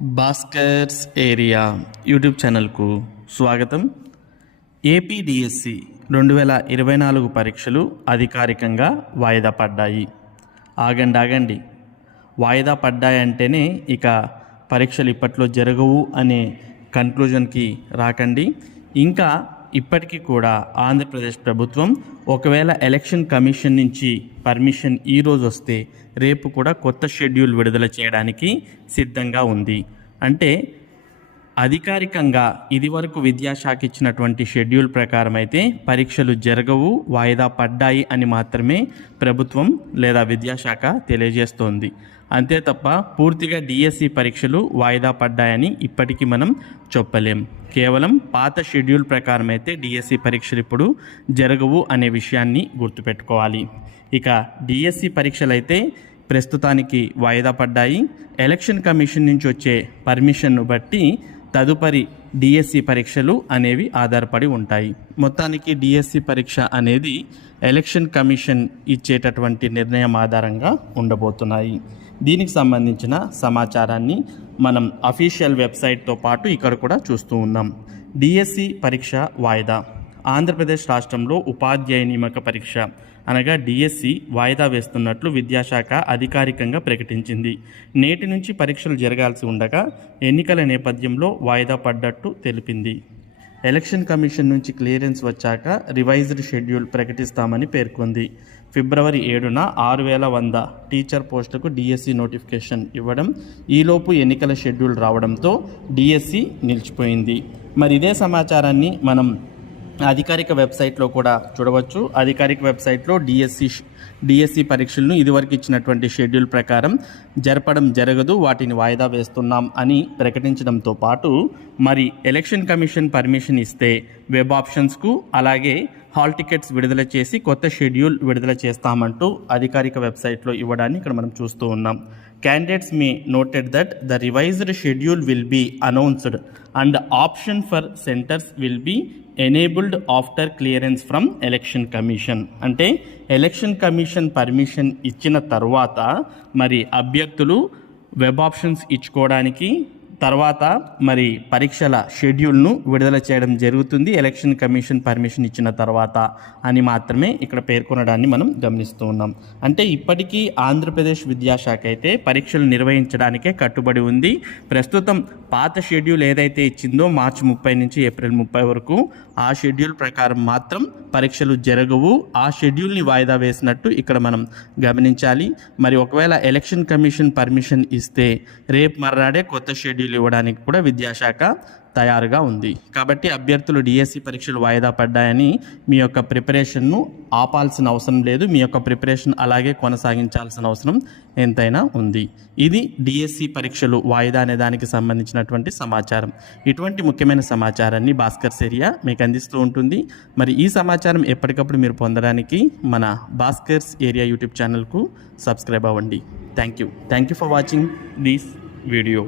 Bhaskar's area YouTube ఛానల్కు స్వాగతం. APDSC 2024 పరీక్షలు అధికారికంగా వాయిదా పడ్డాయి. ఆగండి, వాయిదా పడ్డాయంటేనే ఇక పరీక్షలు ఇప్పట్లో జరగవు అనే కన్క్లూజన్కి రాకండి. ఇంకా ఇప్పటికీ కూడా ఆంధ్రప్రదేశ్ ప్రభుత్వం ఒకవేళ ఎలక్షన్ కమిషన్ నుంచి పర్మిషన్ ఈరోజు వస్తే రేపు కూడా కొత్త షెడ్యూల్ విడుదల చేయడానికి సిద్ధంగా ఉంది. అంటే అధికారికంగా ఇదివరకు విద్యాశాఖ ఇచ్చినటువంటి షెడ్యూల్ ప్రకారం అయితే పరీక్షలు జరగవు, వాయిదా పడ్డాయి అని మాత్రమే ప్రభుత్వం లేదా విద్యాశాఖ తెలియజేస్తోంది. అంతే తప్ప పూర్తిగా డిఎస్సి పరీక్షలు వాయిదా పడ్డాయని ఇప్పటికీ మనం చెప్పలేం. కేవలం పాత షెడ్యూల్ ప్రకారం అయితే డిఎస్సి పరీక్షలు ఇప్పుడు జరగవు అనే విషయాన్ని గుర్తుపెట్టుకోవాలి. ఇక డిఎస్సి పరీక్షలు అయితే ప్రస్తుతానికి వాయిదా పడ్డాయి. ఎలక్షన్ కమిషన్ నుంచి వచ్చే పర్మిషన్ను బట్టి తదుపరి డిఎస్సి పరీక్షలు అనేవి ఆధారపడి ఉంటాయి. మొత్తానికి డిఎస్సి పరీక్ష అనేది ఎలక్షన్ కమిషన్ ఇచ్చేటటువంటి నిర్ణయం ఆధారంగా ఉండబోతున్నాయి. దీనికి సంబంధించిన సమాచారాన్ని మనం అఫీషియల్ వెబ్సైట్తో పాటు ఇక్కడ కూడా చూస్తూ ఉన్నాం. డిఎస్సి పరీక్ష వాయిదా. ఆంధ్రప్రదేశ్ రాష్ట్రంలో ఉపాధ్యాయ నియామక పరీక్ష అనగా డిఎస్సి వాయిదా వేస్తున్నట్లు విద్యాశాఖ అధికారికంగా ప్రకటించింది. నేటి నుంచి పరీక్షలు జరగాల్సి ఉండగా ఎన్నికల నేపథ్యంలో వాయిదా పడ్డట్టు తెలిపింది. ఎలక్షన్ కమిషన్ నుంచి క్లియరెన్స్ వచ్చాక రివైజ్డ్ షెడ్యూల్ ప్రకటిస్తామని పేర్కొంది. ఫిబ్రవరి 7న 6100 టీచర్ పోస్టులకు డిఎస్సి నోటిఫికేషన్ ఇవ్వడం, ఈలోపు ఎన్నికల షెడ్యూల్ రావడంతో డిఎస్సి నిలిచిపోయింది. మరి ఇదే సమాచారాన్ని మనం అధికారిక వెబ్సైట్లో కూడా చూడవచ్చు. అధికారిక వెబ్సైట్లో డిఎస్సి పరీక్షలను ఇదివరకు ఇచ్చినటువంటి షెడ్యూల్ ప్రకారం జరపడం జరగదు, వాటిని వాయిదా వేస్తున్నాం అని ప్రకటించడంతో పాటు మరి ఎలక్షన్ కమిషన్ పర్మిషన్ ఇస్తే వెబ్ ఆప్షన్స్కు అలాగే హాల్ టికెట్స్ విడుదల చేసి కొత్త షెడ్యూల్ విడుదల చేస్తామంటూ అధికారిక వెబ్సైట్లో ఇవ్వడాన్ని ఇక్కడ మనం చూస్తూ ఉన్నాం. Candidates may noted that the revised schedule will be announced and option for centers will be enabled after clearance from election commission. అంటే ఎలక్షన్ కమిషన్ పర్మిషన్ ఇచ్చిన తర్వాత మరి అభ్యర్థులు వెబ్ ఆప్షన్స్ ఇచ్చుకోవడానికి తర్వాత మరి పరీక్షల షెడ్యూల్ను విడుదల చేయడం జరుగుతుంది ఎలక్షన్ కమిషన్ పర్మిషన్ ఇచ్చిన తర్వాత అని మాత్రమే ఇక్కడ పేర్కొనడాన్ని మనం గమనిస్తూ ఉన్నాం. అంటే ఇప్పటికీ ఆంధ్రప్రదేశ్ విద్యాశాఖ అయితే పరీక్షలు నిర్వహించడానికే కట్టుబడి ఉంది. ప్రస్తుతం పాత షెడ్యూల్ ఏదైతే ఇచ్చిందో మార్చి 30 నుంచి ఏప్రిల్ 30 వరకు ఆ షెడ్యూల్ ప్రకారం మాత్రం పరీక్షలు జరగవు. ఆ షెడ్యూల్ని వాయిదా వేసినట్టు ఇక్కడ మనం గమనించాలి. మరి ఒకవేళ ఎలక్షన్ కమిషన్ పర్మిషన్ ఇస్తే రేపు మర్నాడే కొత్త షెడ్యూల్ ఇవ్వడానికి కూడా విద్యాశాఖ తయారుగా ఉంది. కాబట్టి అభ్యర్థులు డిఎస్సి పరీక్షలు వాయిదా పడ్డాయని మీ యొక్క ప్రిపరేషన్ను ఆపాల్సిన అవసరం లేదు. మీ యొక్క ప్రిపరేషన్ అలాగే కొనసాగించాల్సిన అవసరం ఎంతైనా ఉంది. ఇది డిఎస్సి పరీక్షలు వాయిదా అనే దానికి సంబంధించినటువంటి సమాచారం. ఇటువంటి ముఖ్యమైన సమాచారాన్ని భాస్కర్స్ ఏరియా మీకు అందిస్తూ ఉంటుంది. మరి ఈ సమాచారం ఎప్పటికప్పుడు మీరు పొందడానికి మన భాస్కర్స్ ఏరియా యూట్యూబ్ ఛానల్కు సబ్స్క్రైబ్ అవ్వండి. Thank you for watching this video.